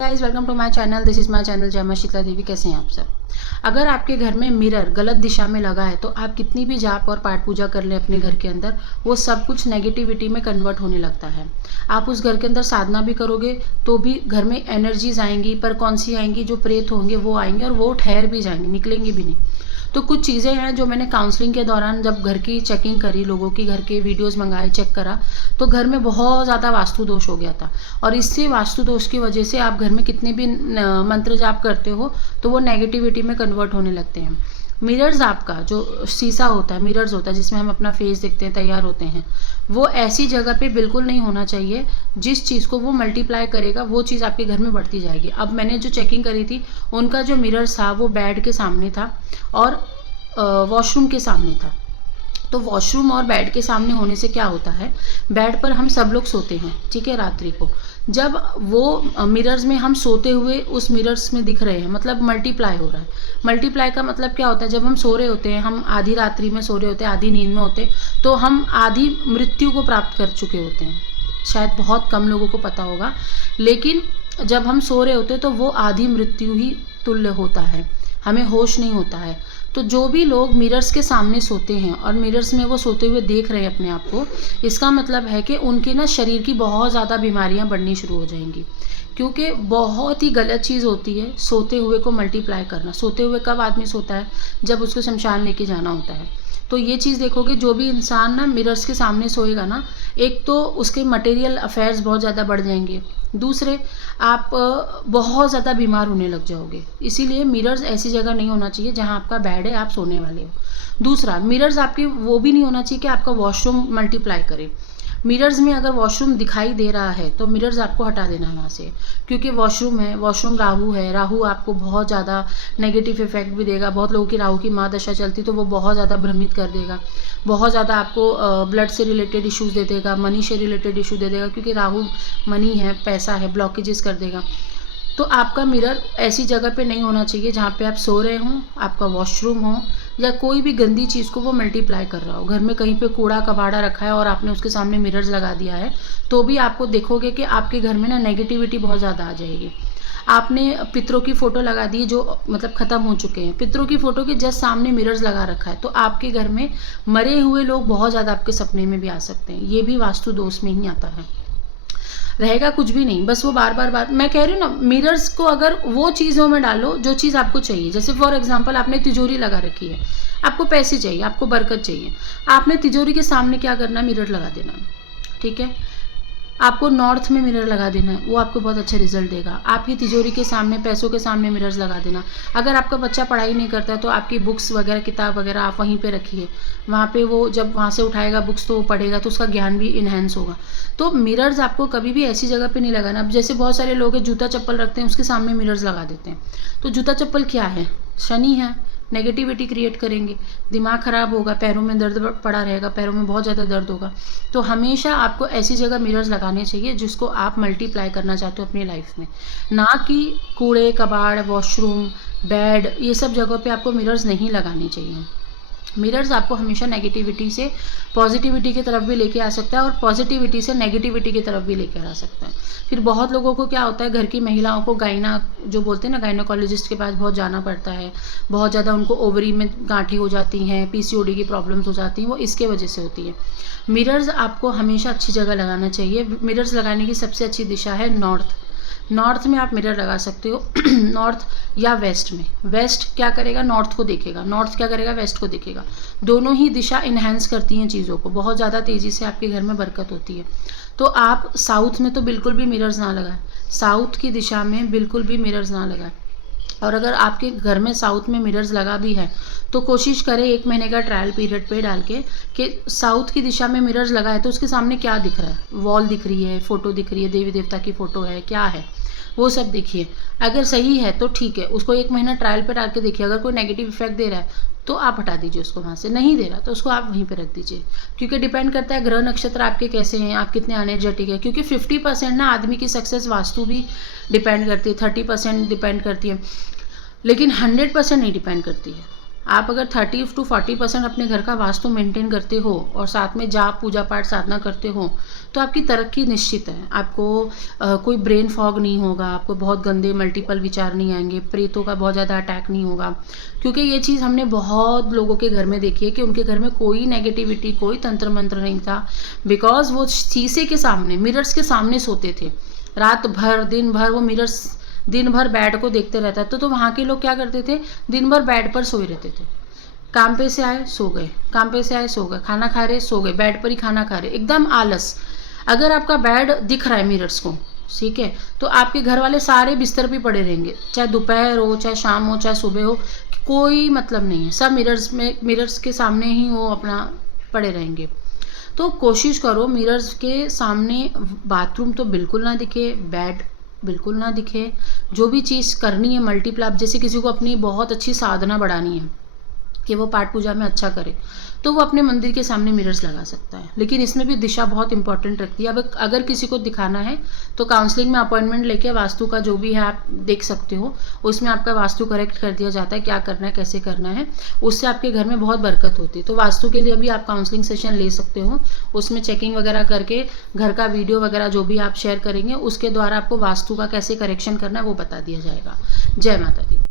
Guys welcome to my channel. This is my channel जय मां शीतला देवी। कैसे हैं आप सब। अगर आपके घर में मिरर गलत दिशा में लगा है तो आप कितनी भी जाप और पाठ पूजा कर लें अपने घर के अंदर, वो सब कुछ नेगेटिविटी में कन्वर्ट होने लगता है। आप उस घर के अंदर साधना भी करोगे तो भी घर में एनर्जीज आएंगी, पर कौन सी आएंगी, जो प्रेत होंगे वो आएंगे और वो ठहर भी जाएंगे, निकलेंगे भी नहीं। तो कुछ चीज़ें हैं जो मैंने काउंसलिंग के दौरान जब घर की चेकिंग करी, लोगों की घर के वीडियोस मंगाए, चेक करा, तो घर में बहुत ज़्यादा वास्तु दोष हो गया था। और इससे वास्तु दोष की वजह से आप घर में कितने भी मंत्र जाप करते हो तो वो नेगेटिविटी में कन्वर्ट होने लगते हैं। मिरर्स, आपका जो शीशा होता है, मिरर्स होता है जिसमें हम अपना फेस देखते हैं, तैयार होते हैं, वो ऐसी जगह पे बिल्कुल नहीं होना चाहिए। जिस चीज़ को वो मल्टीप्लाई करेगा वो चीज़ आपके घर में बढ़ती जाएगी। अब मैंने जो चेकिंग करी थी, उनका जो मिरर्स था वो बेड के सामने था और वॉशरूम के सामने था। तो वॉशरूम और बेड के सामने होने से क्या होता है, बेड पर हम सब लोग सोते हैं, ठीक है, रात्रि को। जब वो मिरर्स में हम सोते हुए उस मिरर्स में दिख रहे हैं, मतलब मल्टीप्लाई हो रहा है। मल्टीप्लाई का मतलब क्या होता है, जब हम सो रहे होते हैं, हम आधी रात्रि में सो रहे होते हैं, आधी नींद में होते हैं, तो हम आधी मृत्यु को प्राप्त कर चुके होते हैं। शायद बहुत कम लोगों को पता होगा, लेकिन जब हम सो रहे होते हैं तो वो आधी मृत्यु ही तुल्य होता है, हमें होश नहीं होता है। तो जो भी लोग मिरर्स के सामने सोते हैं और मिरर्स में वो सोते हुए देख रहे हैं अपने आप को, इसका मतलब है कि उनके ना शरीर की बहुत ज़्यादा बीमारियां बढ़नी शुरू हो जाएंगी। क्योंकि बहुत ही गलत चीज़ होती है सोते हुए को मल्टीप्लाई करना। सोते हुए कब आदमी सोता है, जब उसको शमशान लेके जाना होता है। तो ये चीज़ देखोगे, जो भी इंसान ना मिरर्स के सामने सोएगा ना, एक तो उसके मटेरियल अफेयर्स बहुत ज़्यादा बढ़ जाएंगे, दूसरे आप बहुत ज़्यादा बीमार होने लग जाओगे। इसीलिए मिरर्स ऐसी जगह नहीं होना चाहिए जहाँ आपका बेड है, आप सोने वाले हो। दूसरा, मिरर्स आपके वो भी नहीं होना चाहिए कि आपका वॉशरूम मल्टीप्लाई करे। मिरर्स में अगर वॉशरूम दिखाई दे रहा है तो मिरर्स आपको हटा देना है वहाँ से, क्योंकि वॉशरूम है, वॉशरूम राहु है। राहु आपको बहुत ज़्यादा नेगेटिव इफेक्ट भी देगा। बहुत लोगों की राहु की महादशा चलती तो वो बहुत ज़्यादा भ्रमित कर देगा, बहुत ज़्यादा आपको ब्लड से रिलेटेड इश्यूज़ दे देगा, मनी से रिलेटेड इशू दे देगा, क्योंकि राहु मनी है, पैसा है, ब्लॉकेजेस कर देगा। तो आपका मिरर ऐसी जगह पे नहीं होना चाहिए जहाँ पे आप सो रहे हों, आपका वॉशरूम हो, या कोई भी गंदी चीज़ को वो मल्टीप्लाई कर रहा हो। घर में कहीं पे कूड़ा कबाड़ा रखा है और आपने उसके सामने मिरर्स लगा दिया है, तो भी आपको देखोगे कि आपके घर में ना नेगेटिविटी बहुत ज़्यादा आ जाएगी। आपने पितरों की फ़ोटो लगा दी जो मतलब ख़त्म हो चुके हैं, पितरों की फ़ोटो के जस्ट सामने मिरर्स लगा रखा है, तो आपके घर में मरे हुए लोग बहुत ज़्यादा आपके सपने में भी आ सकते हैं। ये भी वास्तु दोष में ही आता है। रहेगा कुछ भी नहीं, बस वो बार बार बार, मैं कह रही हूँ ना, मिरर्स को अगर वो चीज़ों में डालो जो चीज़ आपको चाहिए। जैसे फॉर एग्जांपल आपने तिजोरी लगा रखी है, आपको पैसे चाहिए, आपको बरकत चाहिए, आपने तिजोरी के सामने क्या करना, मिरर लगा देना, ठीक है। आपको नॉर्थ में मिरर लगा देना है, वो आपको बहुत अच्छा रिजल्ट देगा। आपकी तिजोरी के सामने, पैसों के सामने मिरर्स लगा देना। अगर आपका बच्चा पढ़ाई नहीं करता है तो आपकी बुक्स वगैरह, किताब वगैरह आप वहीं पे रखिए, वहाँ पे वो जब वहाँ से उठाएगा बुक्स तो वो पढ़ेगा, तो उसका ज्ञान भी इन्हेंस होगा। तो मिरर्स आपको कभी भी ऐसी जगह पे नहीं लगाना। अब जैसे बहुत सारे लोग हैं जूता चप्पल रखते हैं, उसके सामने मिरर्स लगा देते हैं। तो जूता चप्पल क्या है, शनि है, नेगेटिविटी क्रिएट करेंगे, दिमाग खराब होगा, पैरों में दर्द पड़ा रहेगा, पैरों में बहुत ज़्यादा दर्द होगा। तो हमेशा आपको ऐसी जगह मिरर्स लगाने चाहिए जिसको आप मल्टीप्लाई करना चाहते हो अपनी लाइफ में, ना कि कूड़े कबाड़, वॉशरूम, बेड, ये सब जगहों पे आपको मिरर्स नहीं लगाने चाहिए। मिरर्स आपको हमेशा नेगेटिविटी से पॉजिटिविटी की तरफ भी लेके आ सकता है और पॉजिटिविटी से नेगेटिविटी की तरफ भी लेके आ सकता है। फिर बहुत लोगों को क्या होता है, घर की महिलाओं को गायना जो बोलते हैं ना, गायनोकोलॉजिस्ट के पास बहुत जाना पड़ता है। बहुत ज़्यादा उनको ओवरी में गांठें हो जाती हैं, पीसीओडी की प्रॉब्लम्स हो जाती हैं, वो इसके वजह से होती है। मिरर्स आपको हमेशा अच्छी जगह लगाना चाहिए। मिरर्स लगाने की सबसे अच्छी दिशा है नॉर्थ। नॉर्थ में आप मिरर लगा सकते हो नॉर्थ या वेस्ट में। वेस्ट क्या करेगा, नॉर्थ को देखेगा, नॉर्थ क्या करेगा, वेस्ट को देखेगा। दोनों ही दिशा इन्हेंस करती हैं चीज़ों को, बहुत ज़्यादा तेज़ी से आपके घर में बरकत होती है। तो आप साउथ में तो बिल्कुल भी मिरर्स ना लगाएं, साउथ की दिशा में बिल्कुल भी मिरर्स ना लगाएं। और अगर आपके घर में साउथ में मिरर्स लगा भी है तो कोशिश करें 1 महीने का ट्रायल पीरियड पे डाल के कि साउथ की दिशा में मिरर्स लगा है तो उसके सामने क्या दिख रहा है, वॉल दिख रही है, फोटो दिख रही है, देवी देवता की फोटो है, क्या है, वो सब देखिए। अगर सही है तो ठीक है, उसको 1 महीना ट्रायल पे डाल के देखिए। अगर कोई नेगेटिव इफेक्ट दे रहा है तो आप हटा दीजिए उसको वहाँ से, नहीं दे रहा तो उसको आप वहीं पे रख दीजिए। क्योंकि डिपेंड करता है ग्रह नक्षत्र आपके कैसे हैं, आप कितने एनर्जेटिक है। क्योंकि 50% ना आदमी की सक्सेस वास्तु भी डिपेंड करती है, 30% डिपेंड करती है, लेकिन 100% नहीं डिपेंड करती है। आप अगर 30 to 40% अपने घर का वास्तु मेंटेन करते हो और साथ में जाप पूजा पाठ साधना करते हो तो आपकी तरक्की निश्चित है। आपको कोई ब्रेन फॉग नहीं होगा, आपको बहुत गंदे मल्टीपल विचार नहीं आएंगे, प्रेतों का बहुत ज़्यादा अटैक नहीं होगा। क्योंकि ये चीज़ हमने बहुत लोगों के घर में देखी है कि उनके घर में कोई नेगेटिविटी, कोई तंत्र मंत्र नहीं था, बिकॉज वो शीशे के सामने, मिरर्स के सामने सोते थे। रात भर दिन भर वो मिरर्स दिन भर बेड को देखते रहता तो वहाँ के लोग क्या करते थे, दिन भर बेड पर सोए रहते थे। काम पे से आए सो गए, काम पे से आए सो गए, खाना खा रहे सो गए, बेड पर ही खाना खा रहे, एकदम आलस। अगर आपका बेड दिख रहा है मिरर्स को, ठीक है, तो आपके घर वाले सारे बिस्तर पे पड़े रहेंगे, चाहे दोपहर हो, चाहे शाम हो, चाहे सुबह हो, कोई मतलब नहीं है, सब मिरर्स के सामने ही वो अपना पड़े रहेंगे। तो कोशिश करो मिरर्स के सामने बाथरूम तो बिल्कुल ना दिखे, बेड बिल्कुल ना दिखे। जो भी चीज़ करनी है मल्टीपल, आप जैसे किसी को अपनी बहुत अच्छी साधना बढ़ानी है कि वो पाठ पूजा में अच्छा करे, तो वो अपने मंदिर के सामने मिरर्स लगा सकता है। लेकिन इसमें भी दिशा बहुत इंपॉर्टेंट रखती है। अब अगर किसी को दिखाना है तो काउंसलिंग में अपॉइंटमेंट लेके वास्तु का जो भी है आप देख सकते हो, उसमें आपका वास्तु करेक्ट कर दिया जाता है, क्या करना है कैसे करना है, उससे आपके घर में बहुत बरकत होती है। तो वास्तु के लिए भी आप काउंसलिंग सेशन ले सकते हो, उसमें चेकिंग वगैरह करके घर का वीडियो वगैरह जो भी आप शेयर करेंगे उसके द्वारा आपको वास्तु का कैसे करेक्शन करना है वो बता दिया जाएगा। जय माता दी।